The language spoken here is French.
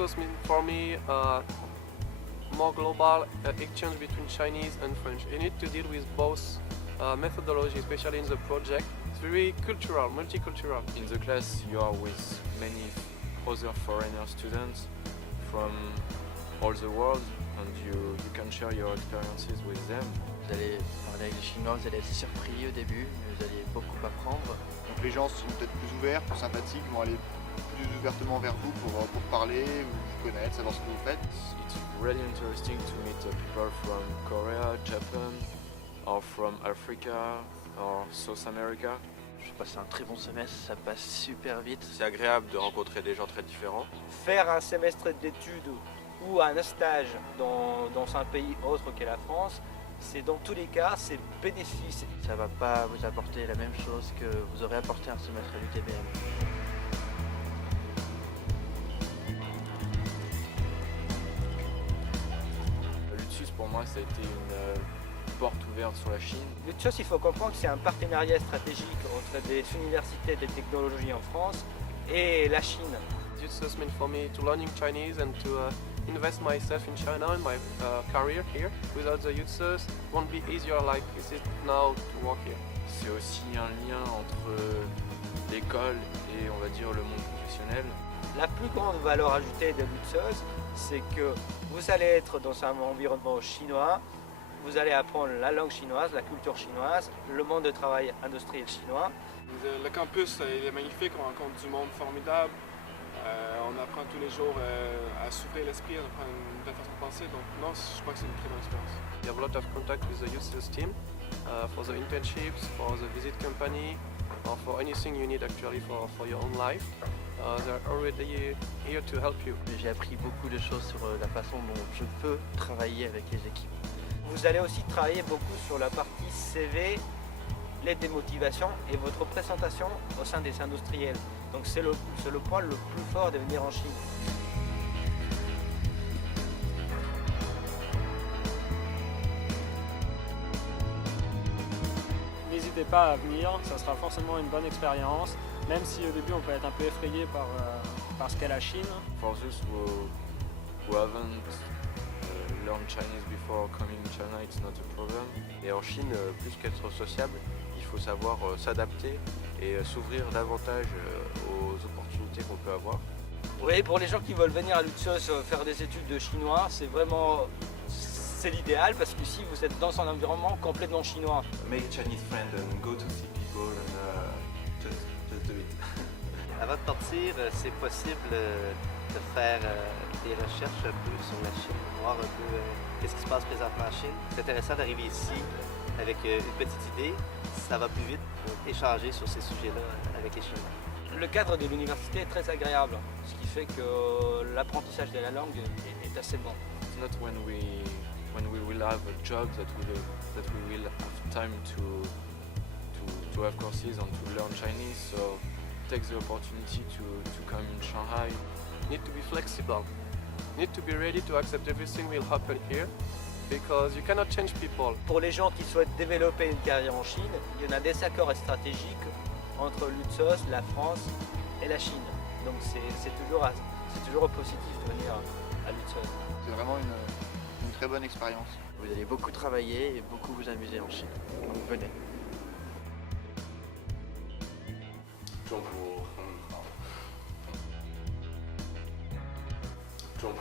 Jutsus means for me more global exchange between Chinese and French. You need to deal with both methodology, especially in the project. It's very cultural, multicultural. In the class you are with many other foreigner students from all the world and you can share your experiences with them. Vous allez parler avec les Chinois, vous allez être surpris au début, mais vous allez beaucoup apprendre. Donc les gens sont peut-être plus ouverts, plus sympathiques, vont aller plus ouvertement vers vous pour parler, vous connaître, savoir ce que vous faites. It's really interesting to meet people from Korea, Japan, or from Africa, or South America. Je passe un très bon semestre, ça passe super vite. C'est agréable de rencontrer des gens très différents. Faire un semestre d'études ou un stage dans un pays autre que la France, c'est dans tous les cas, c'est bénéfice. Ça ne va pas vous apporter la même chose que vous aurez apporté un semestre à l'UTBM. L'UTSUS pour moi ça a été une porte ouverte sur la Chine. L'UTSUS, il faut comprendre que c'est un partenariat stratégique entre des universités de technologie en France et la Chine. Jutsus meant for me to learning Chinese and to invest myself in China and my career here. Without the Jutsus, it won't be easier like it is now to work here. C'est aussi un lien entre l'école et on va dire le monde professionnel. La plus grande valeur ajoutée de l'UTSUS, c'est que vous allez être dans un environnement chinois, vous allez apprendre la langue chinoise, la culture chinoise, le monde de travail industriel chinois. Le campus il est magnifique, on rencontre du monde formidable. On apprend tous les jours à s'ouvrir l'esprit, on apprend une nouvelle façon de penser. Donc non, je crois que c'est une très bonne expérience. You have a lot of contact with the Jutsus team for the internships, for the visit company, or for anything you need actually for your own life. They're already here to help you. J'ai appris beaucoup de choses sur la façon dont je peux travailler avec les équipes. Vous allez aussi travailler beaucoup sur la partie CV, l'aide des motivations et votre présentation au sein des industriels. Donc c'est le point le plus fort de venir en Chine. N'hésitez pas à venir, ça sera forcément une bonne expérience, même si au début on peut être un peu effrayé par ce qu'est la Chine. For those who haven't learned Chinese before coming to China, it's not a problem. Et en Chine, plus qu'être sociable, il faut savoir s'adapter et s'ouvrir davantage aux opportunités qu'on peut avoir. Oui, pour les gens qui veulent venir à l'UTSUS faire des études de chinois, c'est l'idéal parce qu'ici vous êtes dans un environnement complètement chinois. Make Chinese friends and go to see people and just do it. Avant de partir, c'est possible de faire des recherches un peu sur la Chine, voir un peu qu'est-ce qui se passe présentement en Chine. C'est intéressant d'arriver ici avec une petite idée, ça va plus vite pour échanger sur ces sujets-là avec les Chinois. Le cadre de l'université est très agréable, ce qui fait que l'apprentissage de la langue est assez bon. It's not when we will have a job that we will have time to have courses and to learn Chinese. So take the opportunity to come in Shanghai. You need to be flexible. You need to be ready to accept everything will happen here because you cannot change people. Pour les gens qui souhaitent développer une carrière en Chine, il y en a des accords stratégiques entre l'UTSUS, la France et la Chine. Donc c'est toujours positif de venir à l'UTSUS. C'est vraiment une très bonne expérience. Vous allez beaucoup travailler et beaucoup vous amuser en Chine. Donc venez. 中途很好，中途